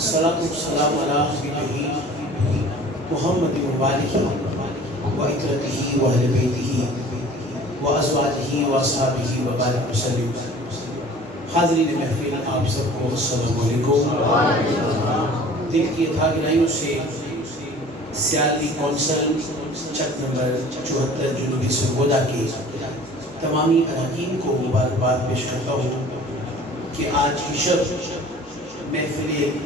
الصلاة والسلام على حبیبہ محمد وآلہ وعترتہ وأہل بیتہ وازواجہ واصحابہ وبارک وسلم۔ حاضرین محفل، آپ سب کو السلام علیکم۔ دل کی اتھا گہرائیوں سے سیالوی کونسل چک نمبر 74 جنوبی سرگودا کے تمامی اراکین کو مبارکباد پیش کرتا ہوں کہ آج کی شب محفل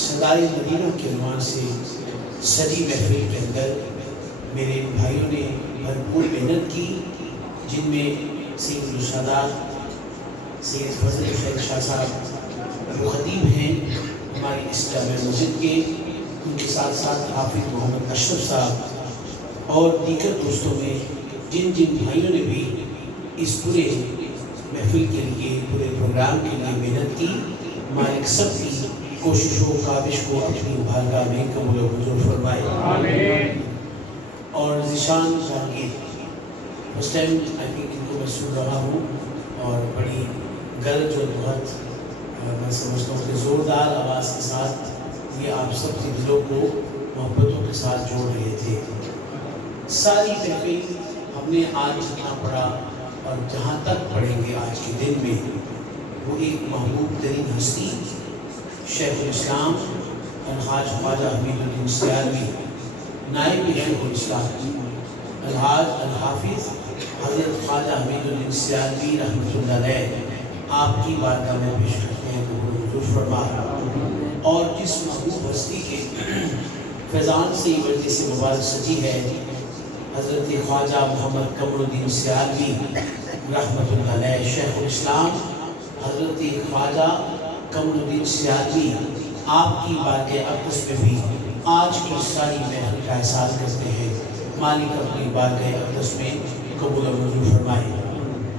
صدائے مدینہ کے عنوان سے سجی محفل کے اندر میرے بھائیوں نے بھرپور محنت کی، جن میں سید السادات سید فضل حسین شاہ صاحب وہ خطیب ہیں ہماری اس جامع مسجد کے، ان کے ساتھ ساتھ حافظ محمد اشرف صاحب اور دیگر دوستوں میں جن بھائیوں نے بھی اس پورے محفل کے لیے، پورے پروگرام کے لیے محنت کی، مالک سب کی کوشش و کاوش کو اپنی بارگاہ میں قبول و منظور فرمائے۔ آمین۔ اور ذیشان جہانگیر، اس ٹائم ان کو میں سن رہا ہوں اور بڑی گرج اور بہت میں سمجھتا ہوں کہ زوردار آواز کے ساتھ یہ آپ سب کے دلوں کو محبتوں کے ساتھ جوڑ رہے تھے۔ ساری محفل ہم نے آج جتنا پڑھا اور جہاں تک پڑھیں گے آج کے دن میں، وہ ایک محبوب ترین ہستی شیخ الاسلام الحاج خواجہ حمید الدین سیالوی، نائب شیخ الاسلام الحاج الحافظ حضرت خواجہ حمید الدین سیالوی رحمۃ اللہ علیہ آپ کی بارگاہ میں پیش کرتے ہیں کہ حضور فرما، اور جس محبوب ہستی کے فیضان سے یہ مجلس مبارک سجی ہے، حضرت خواجہ محمد قمر الدین سیالوی رحمۃ اللہ علیہ شیخ الاسلام حضرت خواجہ قمر الدین سیالوی آپ کی بارگاہ اقدس میں بھی آج کی ساری محفل کا احساس کرتے ہیں۔ مالک اپنی بارگاہ اقدس میں قبول و منظور فرمائے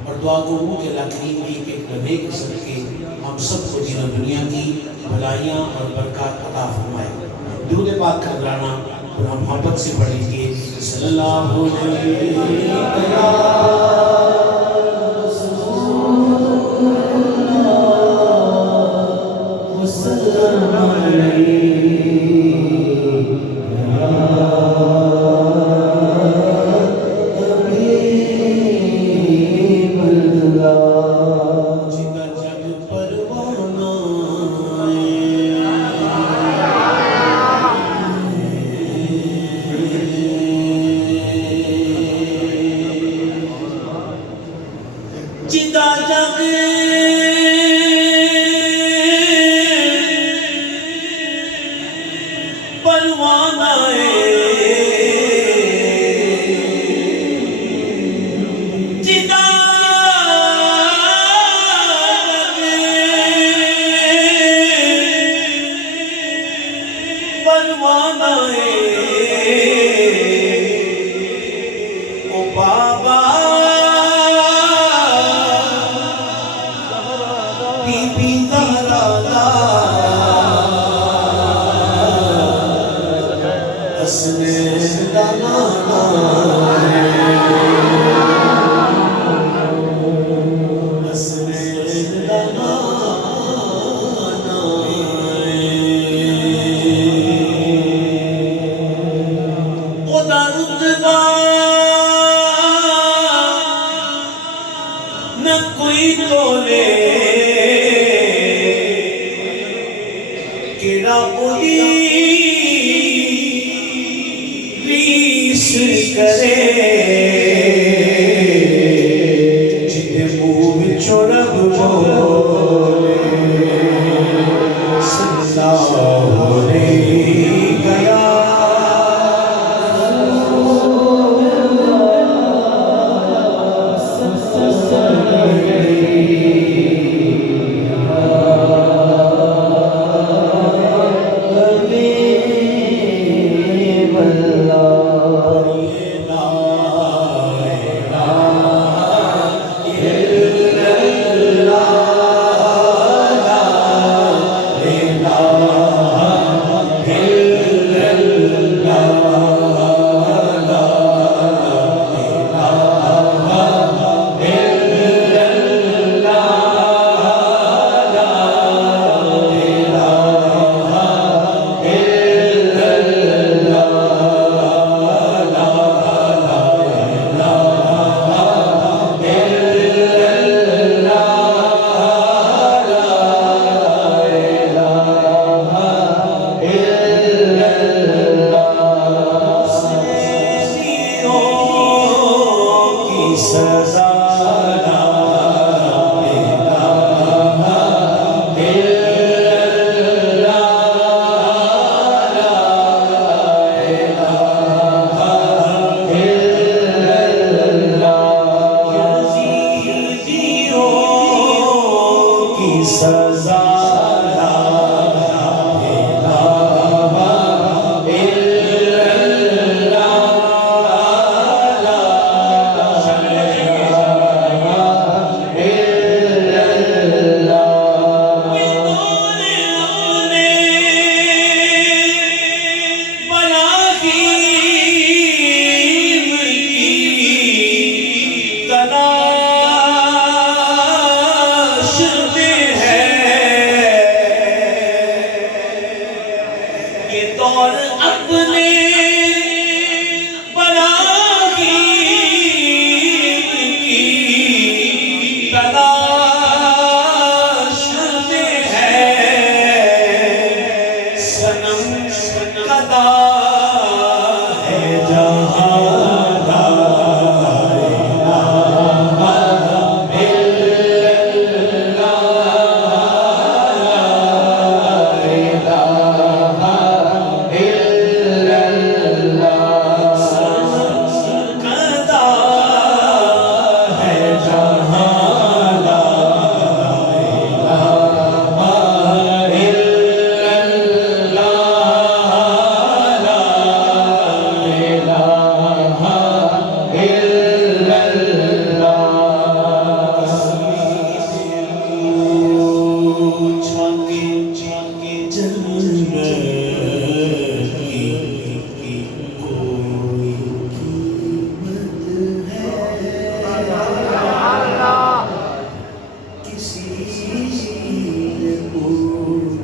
اور دعا گو کہ اللہ کریم ایک لمحے کے صدقے ہم سب کو دین و دنیا کی بھلائیاں اور برکات عطا فرمائے۔ درود پاک کا نذرانہ اور ہم محبت سے پڑھیں گے صلی اللہ علیہ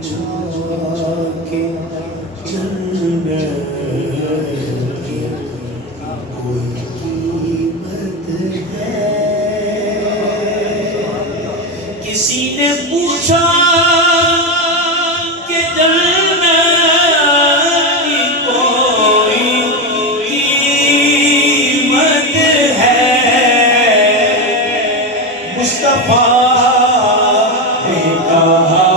پوچھا کہ جنت کی کوئی قیمت ہے؟ کسی نے پوچھا کہ جنت کی کوئی قیمت ہے؟ مصطفیٰ نے کہا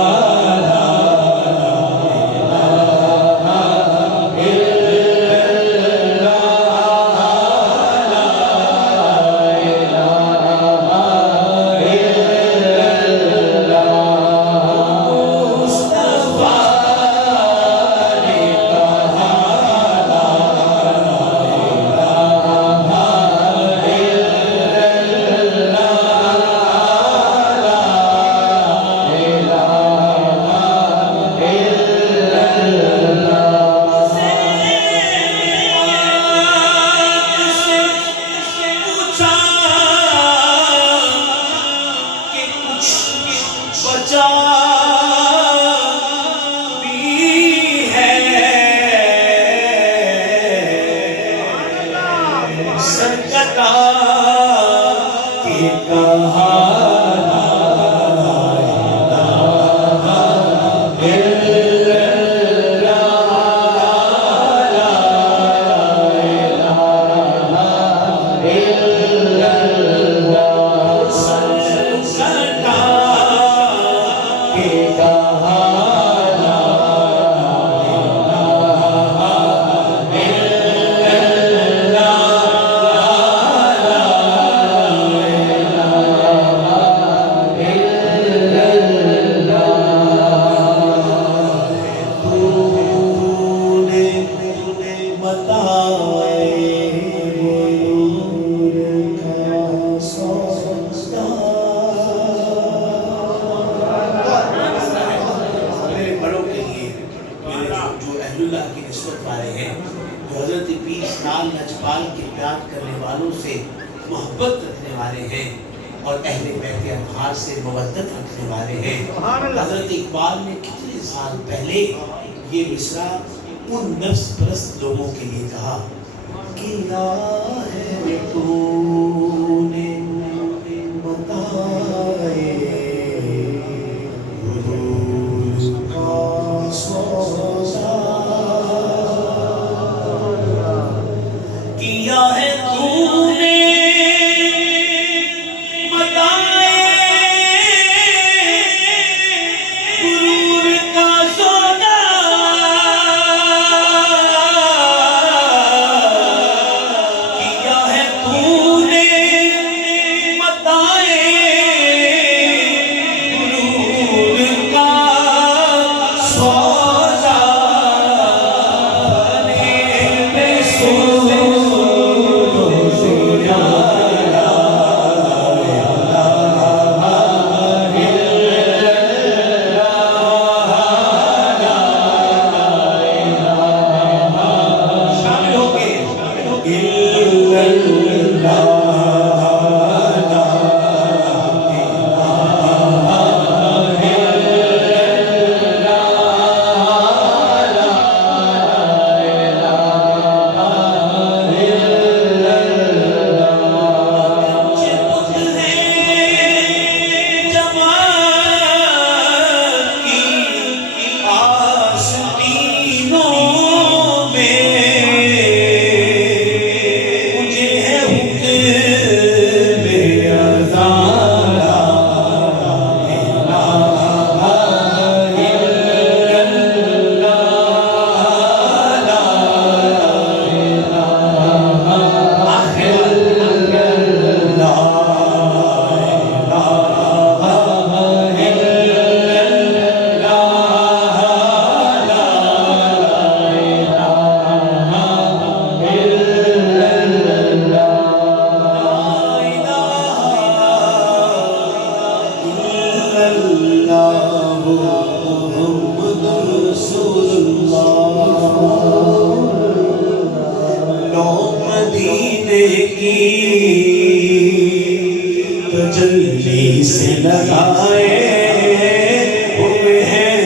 بچا بھی ہے سرکتا کہ کہا اللہ کی نسبت والے ہیں، جو حضرت پیر شال لجپال کے پیار کرنے والوں سے محبت رکھنے والے ہیں اور اہل بیت اطہار سے مودت رکھنے والے ہیں۔ حضرت اقبال نے کتنے سال پہلے یہ مصرع ان نفس پرست لوگوں کے لیے کہا کہ کیا ہے تو نے بتائے حضور کا سودا کیا ہے تو نے بتائے غرور کا سودا کیا ہے تو نے بتائے غرور کا سودا میں سو تجلی سے لگائے ہوئے ہیں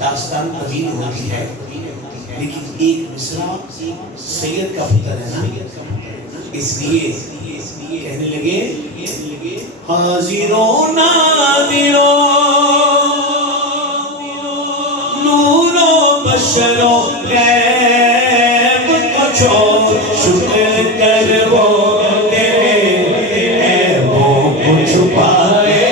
داستان طویل ہوتی ہے لیکن ایک مصرع سید کا پتر ہے نا، اس لیے کہنے لگے حاضروں ناظروں نوروں بشروں غیب کو چھوڑ شکر کر وہ تیرے عیبوں کو چھپائے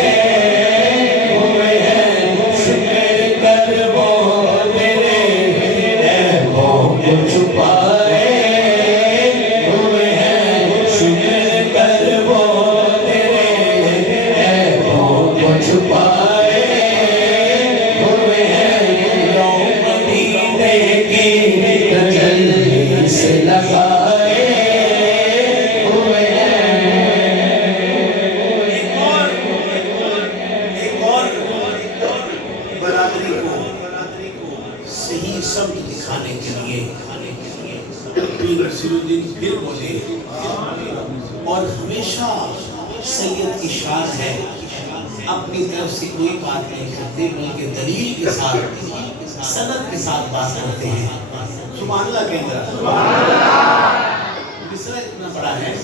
اور ہمیشہ سید کی شان ہے اپنی طرف سے کوئی بات نہیں کرتے بلکہ دلیل کے ساتھ سند کے ساتھ بات کرتے ہیں۔ سبحان اللہ کہیں گا، مصرع اتنا بڑا ہے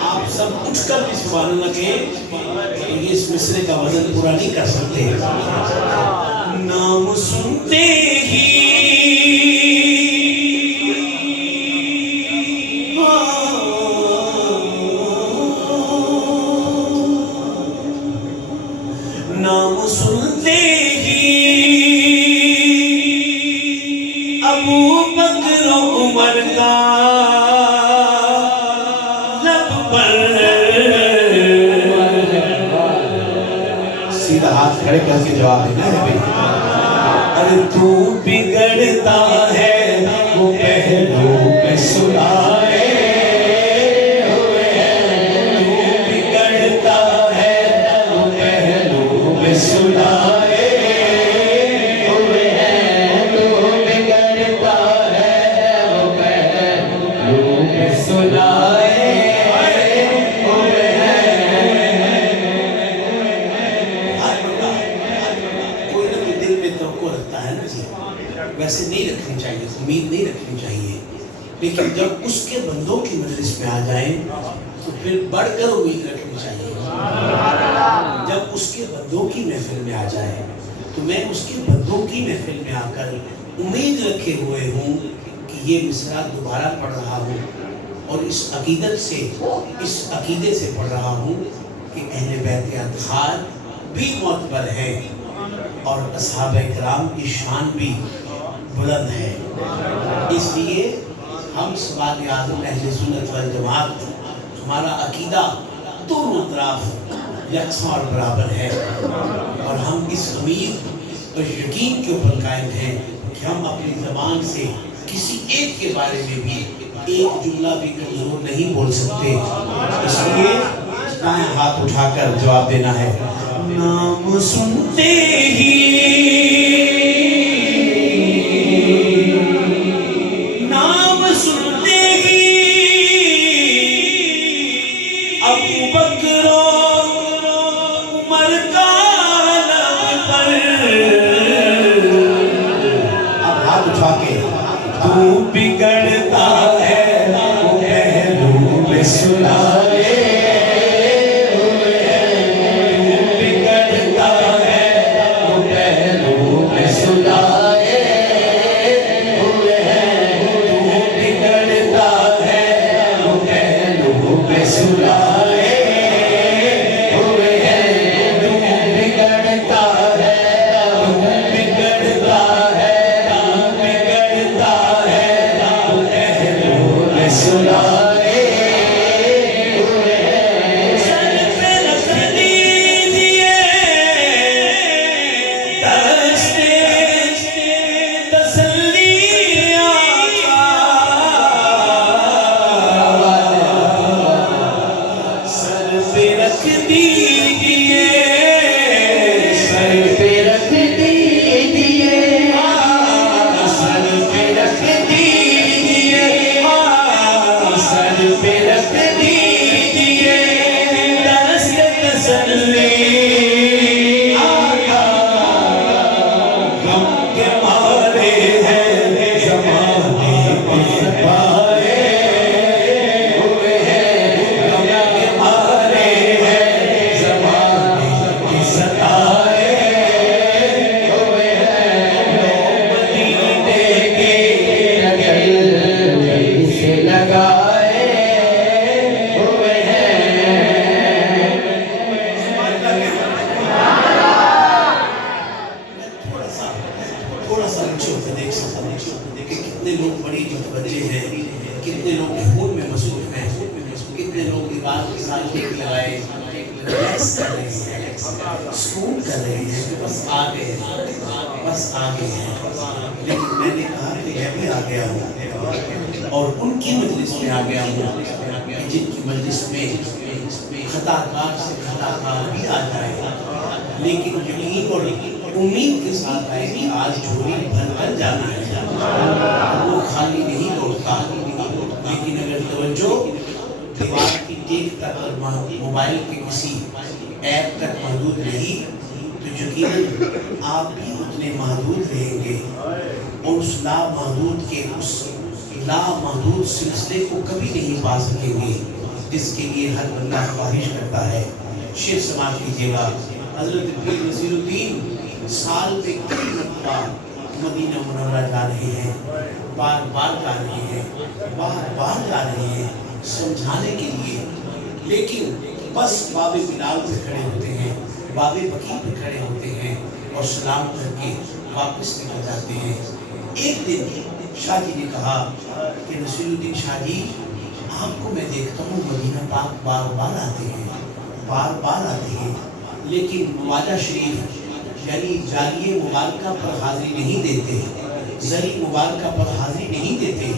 آپ سب اٹھ کر بھی سبحان اللہ کہیں، یہ اس مصرع کا وزن پورا نہیں کر سکتے۔ نام سنتے ہی نام سنتے ہی ابو بکر و عمر کا لب پر سیدھا ہاتھ کھڑے کر کے جواب دینا ہے بھائی، اور تو بگڑتا ہے وہ پہلو میں سنائے سنائے ہوئے ہیں تو بگڑتا ہے وہ پہلو میں سنائے ہوئے ہیں۔ کوئی نہ کوئی دل میں توقع رکھتا ہے نا جی، ویسے نہیں رکھنی چاہیے، امید نہیں رکھنی چاہیے، لیکن جب اس کے بندوں کی مجلس میں آ جائیں تو پھر بڑھ کر امید رکھنی چاہیے۔ جب اس کے بندوں کی محفل میں آ جائے تو میں اس کے بندوں کی محفل میں آ کر امید رکھے ہوئے ہوں کہ یہ مصرع دوبارہ پڑھ رہا ہوں اور اس عقیدت سے، اس عقیدے سے پڑھ رہا ہوں بھی معتبر ہے اور اصحاب کرام کی شان بھی بلند ہے. اس لیے ہم سواد اعظم اہل سنت والجماعت ہمارا عقیدہ دونوں اطراف یکساں اور برابر ہے اور ہم اس امید اور یقین کے اوپر قائم ہیں کہ ہم اپنی زبان سے کسی ایک کے بارے میں بھی ایک جملہ بھی کمزور نہیں بول سکتے. اس لیے دائیں ہاتھ اٹھا کر جواب دینا ہے. نام سنتے ہی ابو بکر عمر کا لب پر اب ہاتھ اٹھا کے تو بگڑتا ہے وہ پہلو میں سنائے کتنے لوگ خون میں مصروف ہیں, کتنے لوگ عبادت کے ساتھ ٹیک لگائے ریلیکس کر رہے ہیں, سکون کر رہے ہیں کہ بس آگے ہیں, بس آگے ہیں. لیکن میں نے کہا کہ میں بھی آ گیا ہوں اور ان کی مجلس میں آ گیا ہوں جن کی مجلس میں خطا کار سے خطا کار بھی آ جائے لیکن یقین اور امید کے ساتھ آئے کہ آج جھولی بھر کر جانا ہے, وہ خالی نہیں لوٹتا. لیکن اگر توجہ دیوار کی ٹیک تک اور موبائل کے کسی ایپ تک محدود رہی تو یقیناً آپ بھی اتنے محدود رہیں گے اور اس لامحدود کے اس لامحدود سلسلے کو کبھی نہیں پا سکیں گے جس کے لیے ہر بندہ خواہش کرتا ہے. شیخ سماعت کیجیے گا, حضرت پیر نصیر الدین سال میں کئی مرتبہ مدینہ منورہ جا رہے ہیں, بار بار جا رہے ہیں, بار بار جا رہے ہیں سمجھانے کے لیے. لیکن بس باب بلال پہ کھڑے ہوتے ہیں, باب بقیع پہ کھڑے ہوتے ہیں اور سلام کر کے واپس نکل جاتے ہیں. ایک دن شاہ جی نے کہا کہ نصیر الدین شاہ جی, آپ کو میں دیکھتا ہوں مدینہ پاک بار بار آتے ہیں, بار بار آتے ہیں, لیکن مواجہ شریف یعنی جالیہ مبارکہ پر حاضری نہیں دیتے, زری مبارکہ پر حاضری نہیں دیتے.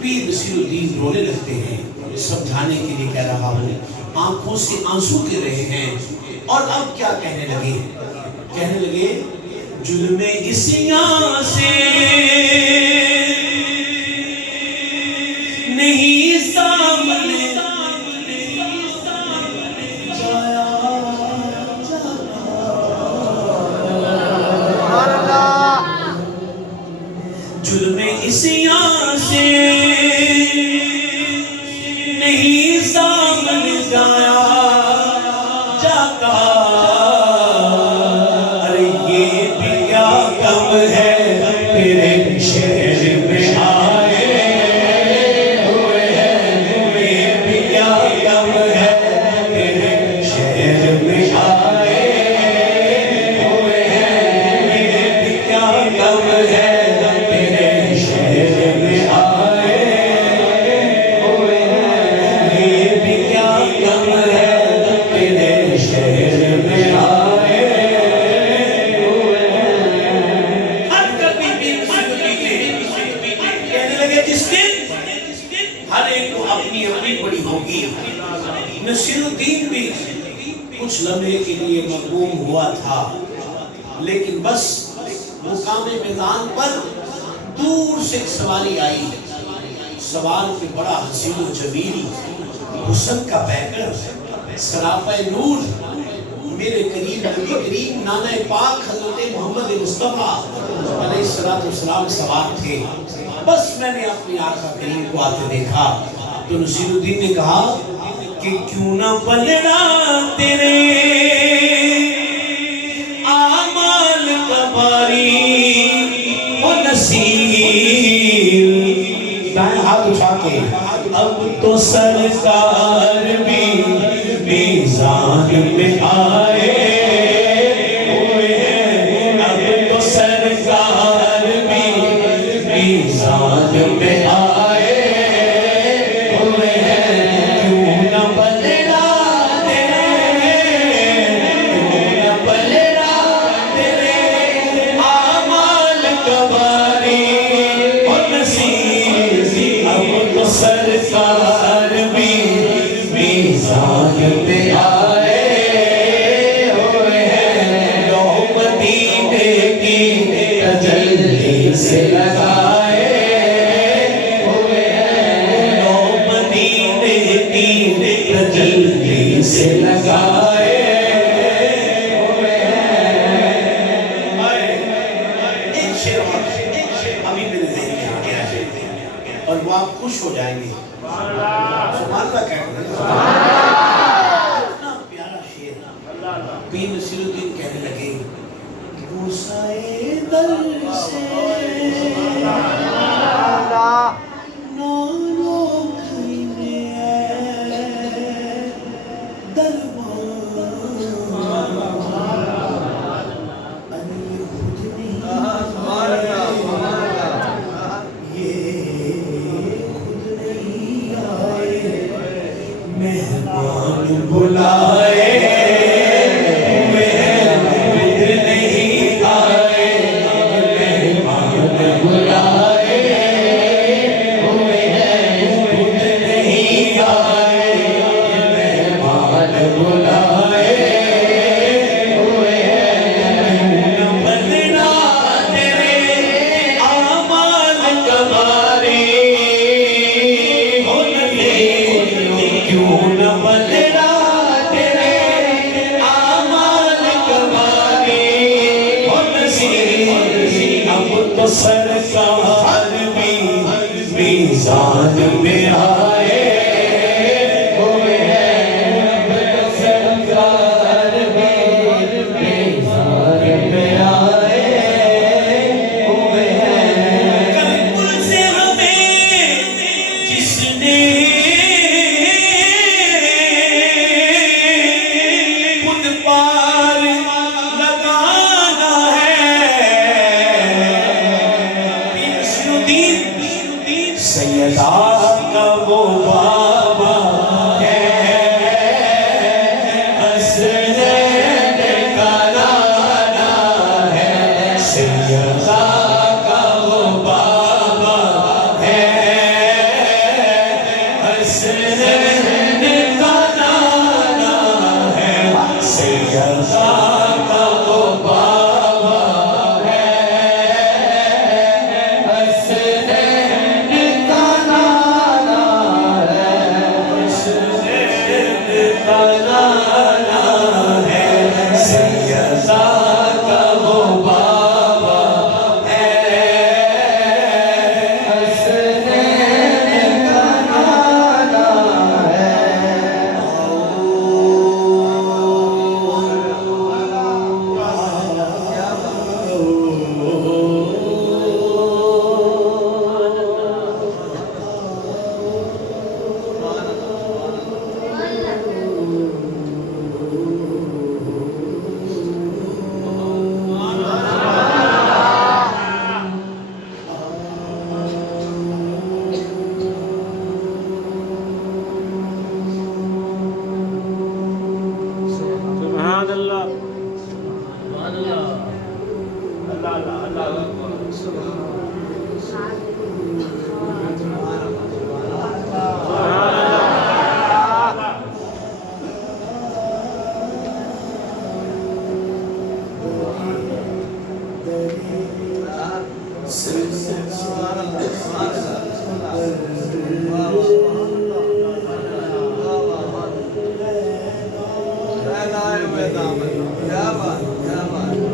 پیر نصیر الدین رونے لگتے ہیں, سمجھانے کے لیے کہہ رہا ہوں, آنکھوں سے آنسو گر رہے ہیں. اور اب کیا کہنے لگے, کہنے لگے جلم عصیاں سے نہیں سامنے جلم عصیاں سے نہیں سامنے جایا جاتا. ارے یہ بھی کیا کم ہے تیرے شہر میں آئے ہوئے ہیں, یہ بھی کیا کم ہے تیرے شہر میں آئے کچھ لمحے کے لیے مغموم ہوا تھا، لیکن بس مقام میدان پر دور سے ایک سواری آئی۔ سوار پہ بڑا حسین و جمیل، حسن کا پیکر، سراپہ نور، میرے قریب نبی کریم نانہ پاک حضرت محمد مصطفیٰ علیہ السلام سوار تھے۔ بس میں نے اپنی آقا کریم کو آتے دیکھا تو نصیر الدین نے کہا کہ کیوں نہ پلڑا تیرے آمال کا باری و نصیر، دائیں ہاتھ اٹھا کے اب تو سرکار بھی میزان میں آئے ہوئے ہیں، اب تو سرکار بھی میزان میں آئے ہوئے ہیں، کیوں نہ پلڑا تیرے، کیوں نہ پلڑا تیرے آمال کا باری و نصیر، اب تو سرکار بھی میزان میں آئے ہوئے ہیں، لو مدینے کی تجلی سے لگائے ہوئے ہیں، لو مدینے کی تجلی سے لگائے ہوئے ہیں۔ ایک شعر ابھی میرے ذہن میں آ گیا ہے اور وہ آپ خوش ہو جائیں گے۔ سبحان اللہ کہہ رہے ہیں، اتنا پیارا شعر۔ پیر نصیر الدین کہنے لگے بوسائے در سے نو روکھنے دربار، انی خود نہیں مہمان بلائے ہوئے ہیں، خود نہیں آئے، مہمان بلائے ہوئے ہیں، خود نہیں آئے، مہمان بلائے ہوئے ہیں، نہ پلڑا تیرے آمال کا باری کیوں نہ پلڑا تیرے آمال کا باری و نصیر، اب تو سرکار بھی میزان میں آئے ہوئے ہیں، اب تو سرکار بھی میزان میں آئے ہوئے ہیں۔ کل سے ہمیں جس نے پار لگانا ہے، سیدہ کا وہ بابا ہے، حسنین کا نانا ہے، سیدہ کا وہ بابا ہے، حسنین کا نانا ہے، سیدہ کا وہ بابا ہے، حسنین کا نانا ہے، حسنین کا نانا ہے، سیدہ کا وہ بابا ہے، حسنین کا نانا سبحان اللہ، سبحان اللہ، اللہ اللہ اللہ کیا بات کیا بات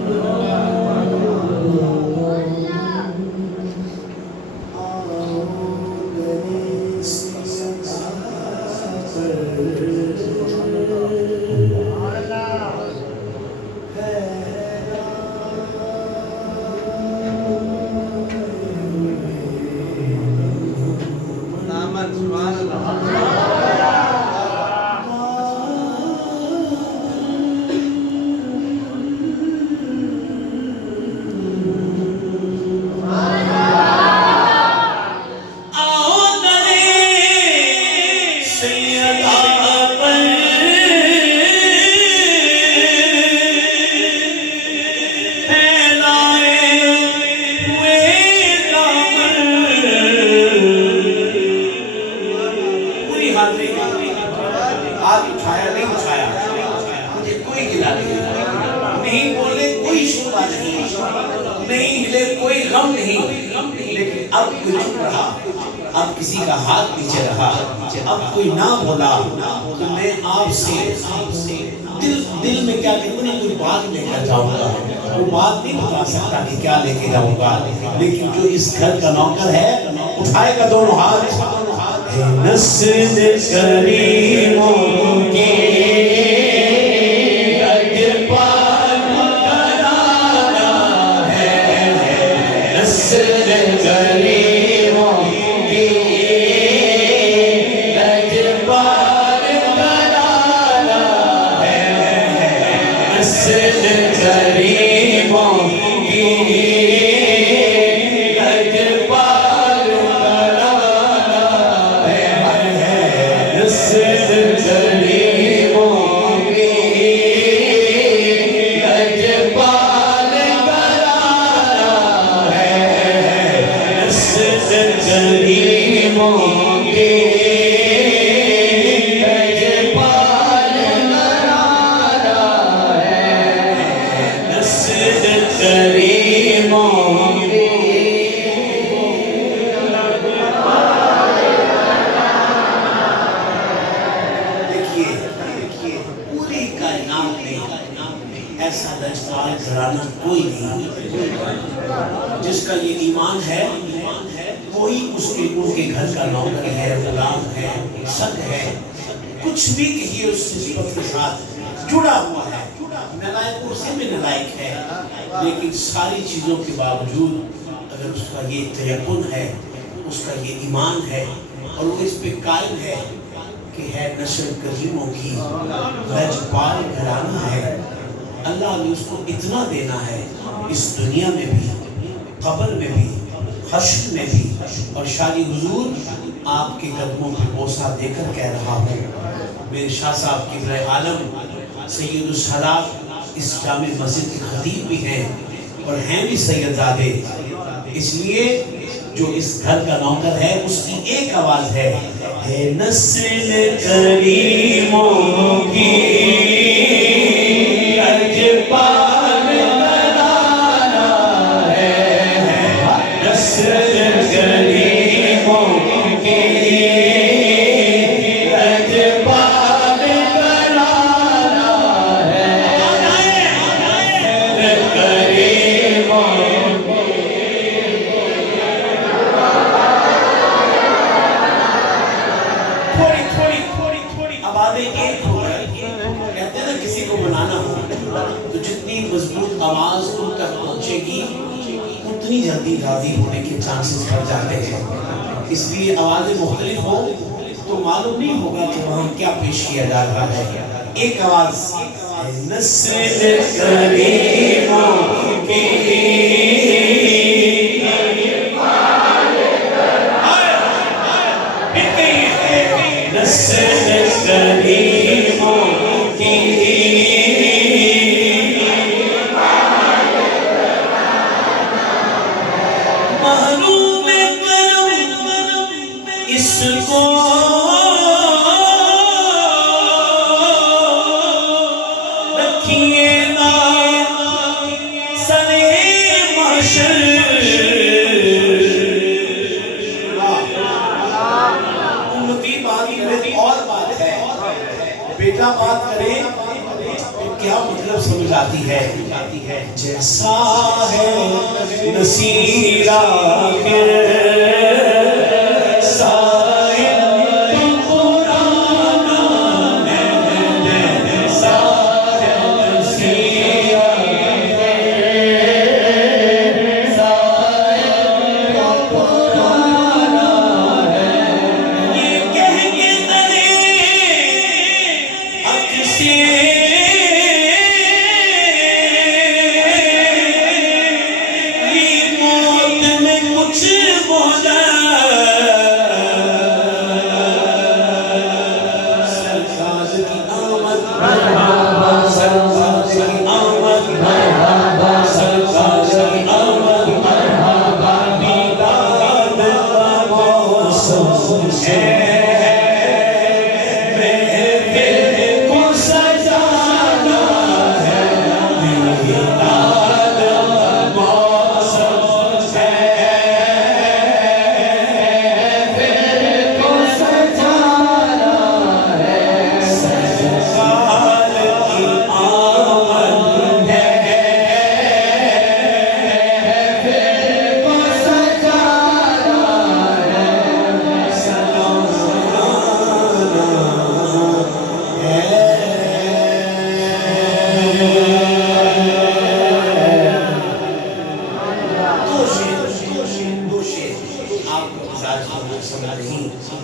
سبحان اللہ ہاتھ اٹھایا نہیں اٹھایا مجھے کوئی گلا نہیں بولے کوئی شبہ نہیں ہلے کوئی غم نہیں لیکن اب کوئی چپ رہا اب کسی کا ہاتھ پیچھے رہا اب کوئی نہ بولا تو میں آپ سے دل میں کیا کتنی کوئی بات لے کر جاؤں گا وہ بات نہیں بتا سکتا کہ کیا لے کے جاؤں گا لیکن جو اس گھر کا نوکر ہے اٹھائے گا دونوں ہاتھ نسل کریموں کی اجپال کرانا ہے نسل کریموں کی اجپال کرانا ہے نسل کریموں کی ایسا لجپال گھرانہ کوئی نہیں جس کا یہ ایمان ہے وہی ان کے گھر کا نوکر ہے غلام ہے سگ ہے کچھ بھی کہیے اس نسبت کے ساتھ جڑا ہوا ہے نلائق اسے میں نلائق ہے لیکن ساری چیزوں کے باوجود اگر اس کا یہ تیقن ہے اس کا یہ ایمان ہے اور وہ اس پہ قائم ہے کہ ہے نسل کریموں کی لجپال گھرانہ ہے اللہ نے اس کو اتنا دینا ہے اس دنیا میں بھی قبر میں بھی حشر میں بھی اور شادی حضور آپ کے قدموں پہ بوسہ دے کر کہہ رہا ہوں میرے شاہ صاحب قبلہ عالم سید الصلاۃ اس جامع مسجد کے خطیب بھی ہیں اور ہیں بھی سید زادے اس لیے جو اس گھر کا نوکر ہے اس کی ایک آواز ہے نسل کریموں کی اجپال کرانا ہے نسل کریموں کی اجپال کرانا ہے کریموں تھوڑی آوازیں ایک ہو گئی کہتے ہیں نا کسی کو بنانا ہو تو جتنی مضبوط آواز ان تک پہنچے گی اتنی جلدی راضی ہونے کے چانسز بڑھ جاتے ہیں اس لیے آوازیں مختلف ہو تو معلوم نہیں ہوگا کہ وہاں کیا پیش کیا جا رہا ہے ایک آواز نسل کریموں کی نسل کریموں کی محروم کرم اس کو رکھیے نا سنے محشر امتی بات کرے اور بات ہے بیٹا بات کرے کیا مطلب سمجھ آتی ہے؟ جیسا ہے نصیر آخر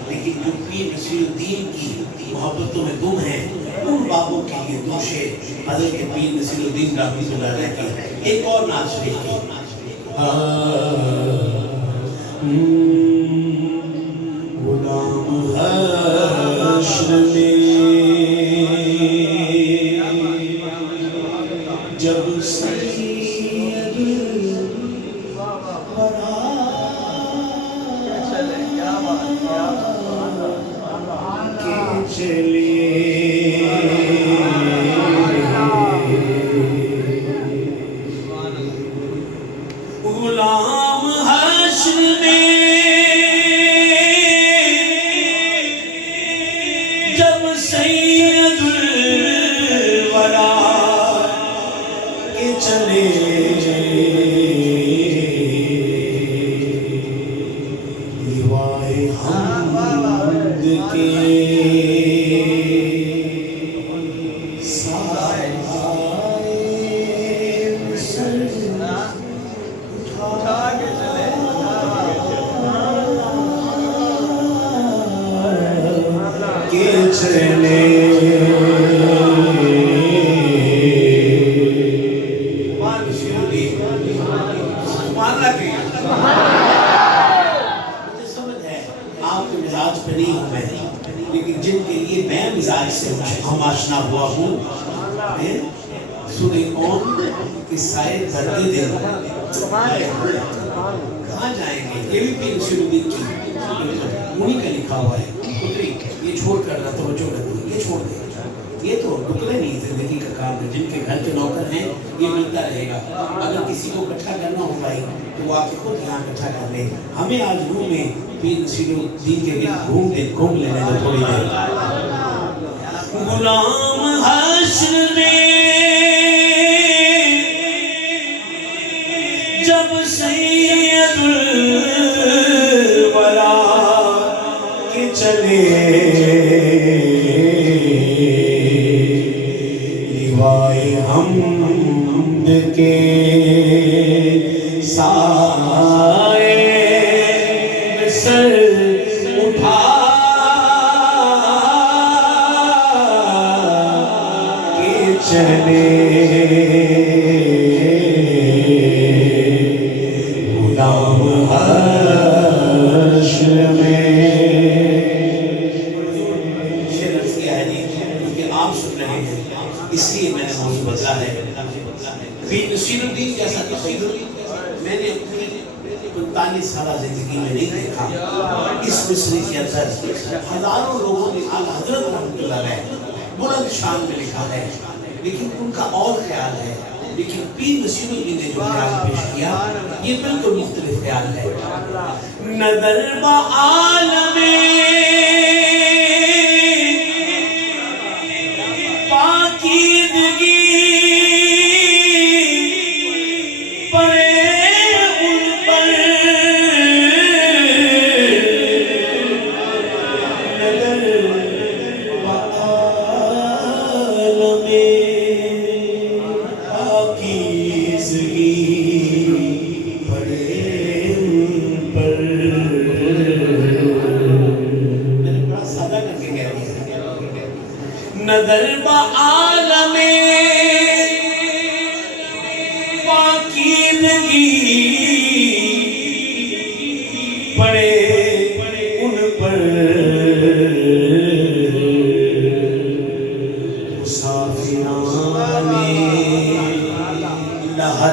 لیکن جو پیر نصیر الدین کی محبتوں میں گم ہیں ان بابوں کے لیے دو شعر حضرت پیر نصیر الدین رحمۃ اللہ علیہ کی ایک اور نعت شریف کی غلام حشر میں جب سید غلام حشر میں جب سید الورا کے چلے لیوائے حمد کے لیکن جن کے لیے میں مزاج سے ہم آشنا ہوا ہوں سنے قوم کے سائے درد دل کہاں جائیں گے؟ یہ بھی پیر نصیر الدین کی انہی کا لکھا ہوا ہے پتری یہ چھوڑ کر رہا توجہ کر دو یہ چھوڑ دے یہ تو ٹکڑے نہیں زندگی کا کام ہے جن کے گھر کے نوکر ہیں یہ ملتا رہے گا اگر کسی کو اکٹھا کرنا ہو بھائی تو وہ آ کے خود یہاں اکٹھا کر لے ہمیں آج روم میں پیر نصیر الدین کے گرد گھوم لینے دو تھوڑی دیر غلام حشر میں جب سید الورا کے چلے لیوائے حمد کے سائے سر اٹھا کے چلے غلام حشر میں اس لیے میں نے موضوع بدلا ہے پیر نصیر الدین جیسا تقریر میں نے اپنی 45 سالہ زندگی میں نہیں دیکھا اس مصری کے اندر ہزاروں لوگوں نے اعلیٰ حضرت رحمۃ اللہ علیہ بلند شان میں لکھا ہے لیکن ان کا اور خیال ہے لیکن پیر نصیر الدین نے جو خیال پیش کیا یہ بالکل مختلف خیال ہے نظر بعالم پاکیزگی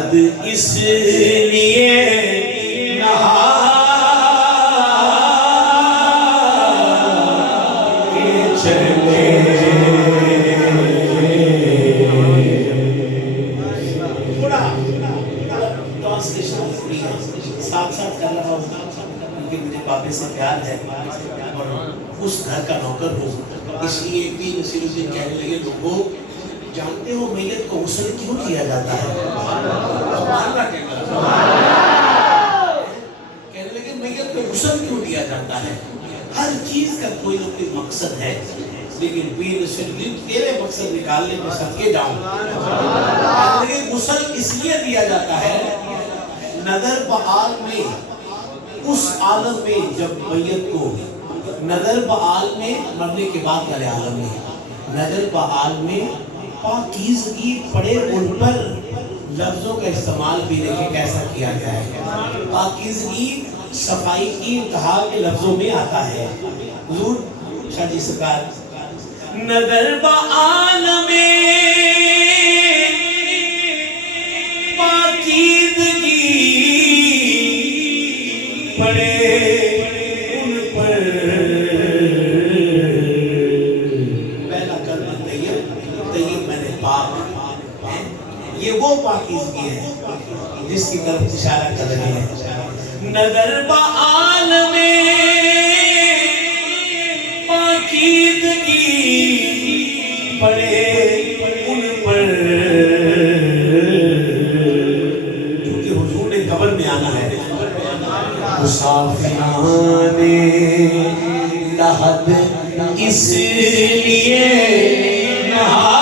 لحد اس لیے نہا کے چلے ساتھ ساتھ کر رہا ہوں کیونکہ مجھے پاپے سے پیار ہے اور اس گھر کا نوکر ہوں، اس لیے بھی نصیر الدین کہنے لگے لوگوں جانتے ہو میت کو غسل کیوں کیا جاتا ہے؟ کہنے لگے میت کو غسل کیوں کیا جاتا ہے؟ ہر چیز کا کوئی نہ کوئی مقصد ہے، لیکن پیر نصیر الدین تیرے مقصد نکالنے میں صدقے جاؤں۔ کہنے لگے غسل اس لیے دیا جاتا ہے نظر بعال میں، اس عالم میں جب میت کو نظر بعال میں مرنے کے بعد والے عالم میں نظر بعال میں پاکیزگی پڑے ان پر لفظوں کا استعمال بھی دیکھیں کیسا کیا گیا ہے۔ پاکیزگی صفائی کی انتہا کے لفظوں میں آتا ہے۔ حضور شاہ جی سرکار نظر بعال میں پاکیزگی پڑے ان پر، پہلا کلمہ طیب، طیب میں نے پاک، یہ وہ پاکیزگی ہے جس کی طرف اشارہ کر رہے ہیں۔ نظر بعال میں پاکیزگی پڑے ان پر، کیونکہ حضور نے قبر میں آنا ہے۔ مسافران لحد اس لیے نہا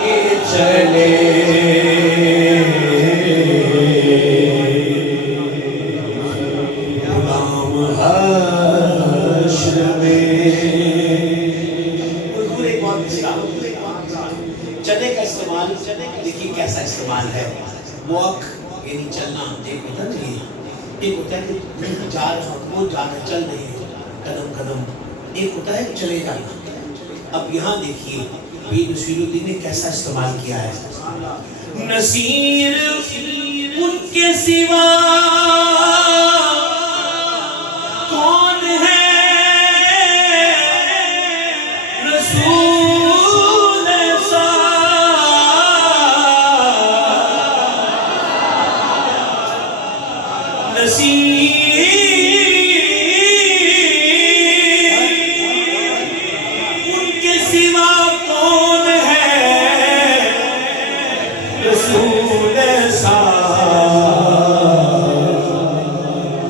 کے چلے غلام حشر میں۔ حضور ایک اور مصرع چلے کا استعمال دیکھیے کیسا استعمال ہے۔ واک یعنی چلنا، ایک ہوتا نہیں، ایک ہوتا ہے کہ جا رہا ہوں وہ جانا چل رہے ہیں قدم قدم، ایک ہوتا ہے چلے جانا۔ اب یہاں دیکھیے پیر نصیر الدین نے کیسا استعمال کیا ہے۔ نصیر ان کے سوا کون ہے، رسول ایسا نصیر ان کے سوا کون ہے، رسول ایسا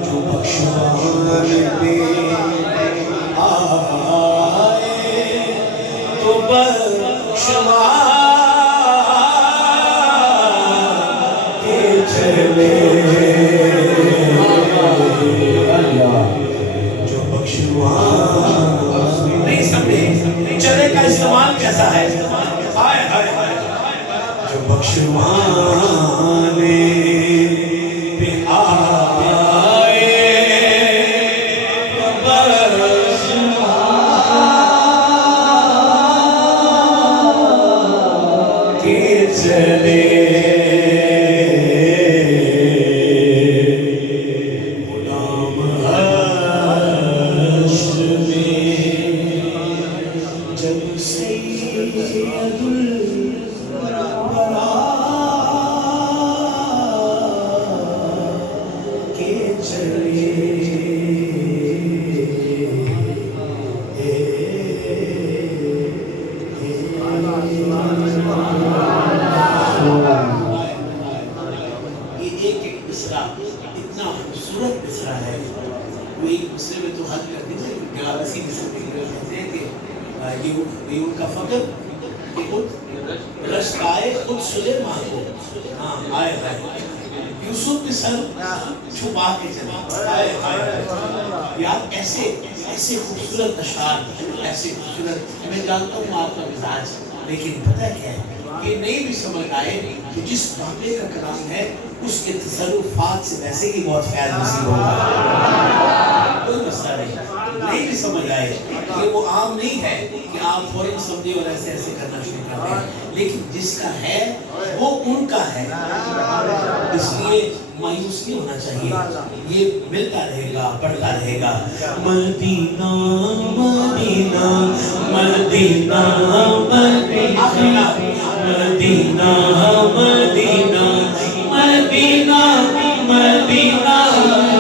جو بخشوانے پہ آئے تو بخشوانے چلے، جو بخشوانے نہیں سمجھے چلے کا استعمال کیسا ہے؟ جو بخشوانے پہ آئے کے چلے، غلام حشر میں جب سید الورا کے چلے، یہ ایک ایک مصرع اتنا خوبصورت مصرع ہے، وہ ایک مصرع میں تو حد کر دیتے ہیں کہ اسی مصرع میں کہتے ہیں کہ یہ ان کا فقر کہ خود رشک آئے خود سلیمان کو، ہاں آئے آئے یوسف بھی سر چھپا کے چلا، آئے آئے یار ایسے خوبصورت اشعار، ایسے خوبصورت، میں جانتا ہوں آپ کا مزاج، لیکن پتہ کیا ہے یہ نہیں بھی سمجھ آئے کہ جس بابے کا کلام ہے اس کے تصرفات سے ویسے ہی بہت فیض نصیب ہوگا، کوئی مسئلہ نہیں بھی سمجھ آئے کہ وہ عام نہیں ہے کہ آپ فوراً سمجھے اور ایسے ایسے کرنا شروع کر دیں، لیکن جس کا ہے وہ ان کا ہے، اس لیے مایوس نہیں ہونا چاہیے، یہ ملتا رہے گا، بڑھتا رہے گا۔ مدینہ مدینہ مدینہ مدینہ مدینہ مدینہ مدینہ مدینہ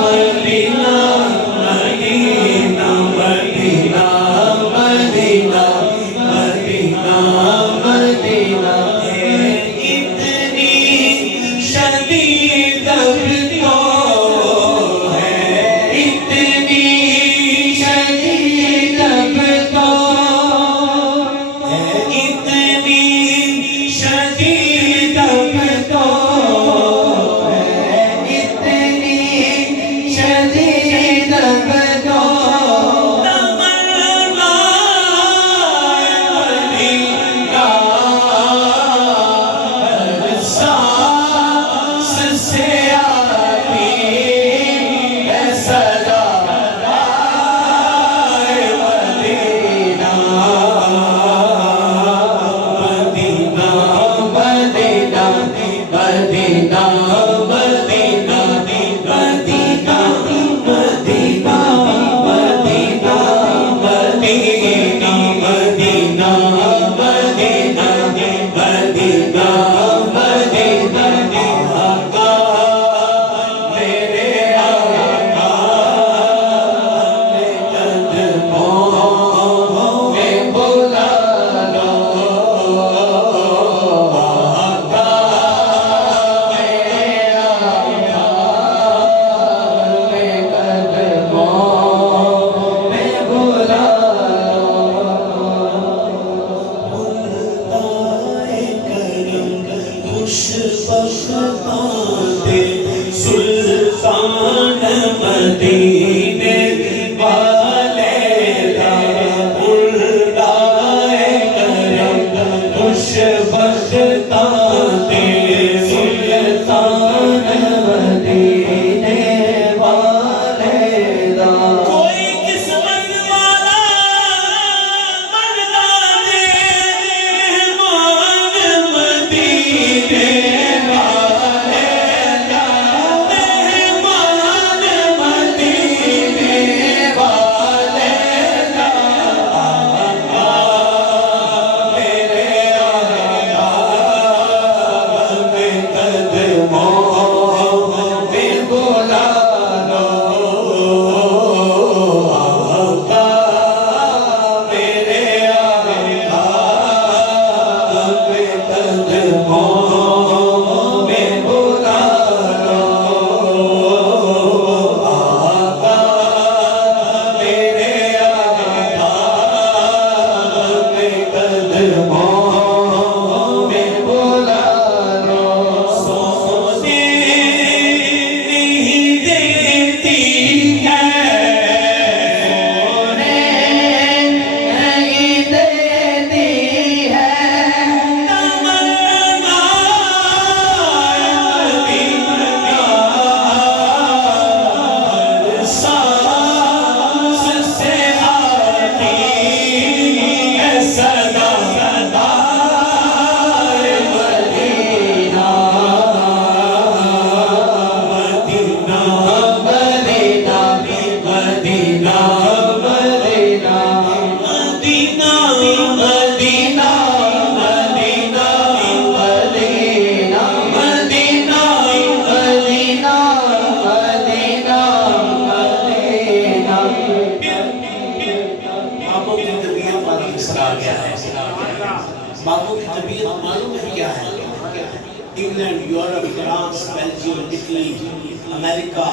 مدینہ مدینہ مدینہ مدینہ مدینہ مدینہ ہے اتنی شدید اب تو ہے اتنی شدید اب تو ہے اتنی شدید اب تو ہے اتنی شدید اب تو تمنا مدینہ ہر سانس سے آتی ہے صدا مدینہ مدینہ مدینہ مدینہ مدینہ مدینہ مدینہ مدینہ مدینہ مدینہ مدینہ مدینہ مدینہ آقا میرے آقا قدموں میں بلا لو آقا میرے آقا قدموں میں بلا سلطان مدینے والے دا بلائے کرم خوش بختان دے سلطان مدینے والے دا کوئی قسمت والا بنا دے مہمان مدینے باپو کی طبیعت معلوم ہے کیا ہے؟ England, Europe, France, Belgium, Italy, America,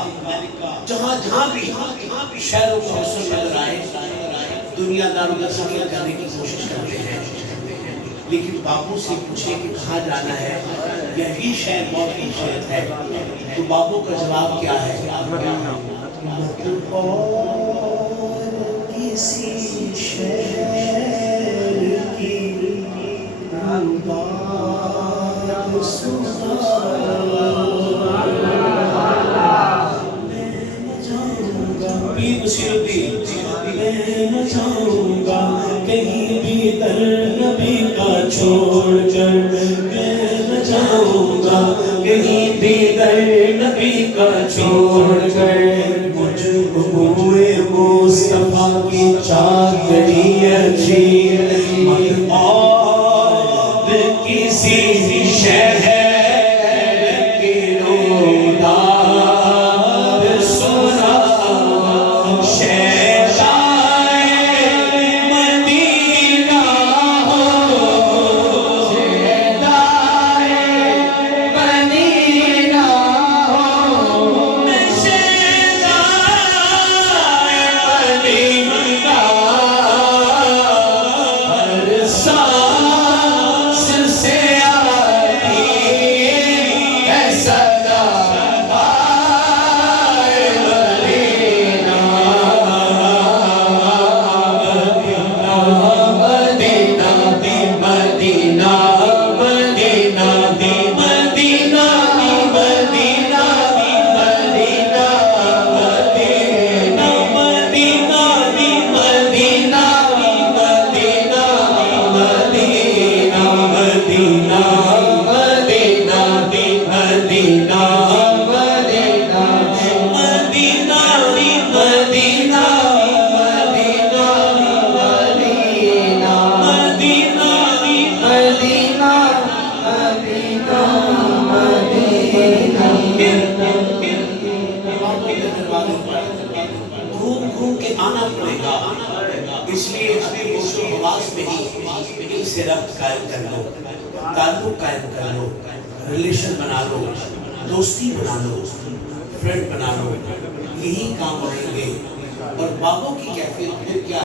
جہاں جہاں بھی شہروں کو حسن نظر آئے دنیا داروں کا سفر کرنے کی کوشش کرتے ہیں، لیکن باپو سے پوچھے کہ کہاں جانا ہے، یہی شہر بہت خوبصورت ہے، تو باپو کا جواب کیا ہے؟ مت اور کسی شہر کی بات در نبی کا چھوڑ کر میں نہ جاؤں گا، کہیں بھی در نبی کا چھوڑ کر، مجھ کو بوئے مصطفیٰ کی چادری اچھی مت اور کسی شہر کی روداد سنا، گھوم گھوم کے آنا پڑے گا، اس لیے اپنے گوشت و حواس میں ہی ان سے ربط قائم کر لو، تعلق قائم کر لو، ریلیشن بنا لو، دوستی بنا لو، فرینڈ بنا لو، یہی کام آئیں گے۔ اور بابوں کی کیفیت پھر کیا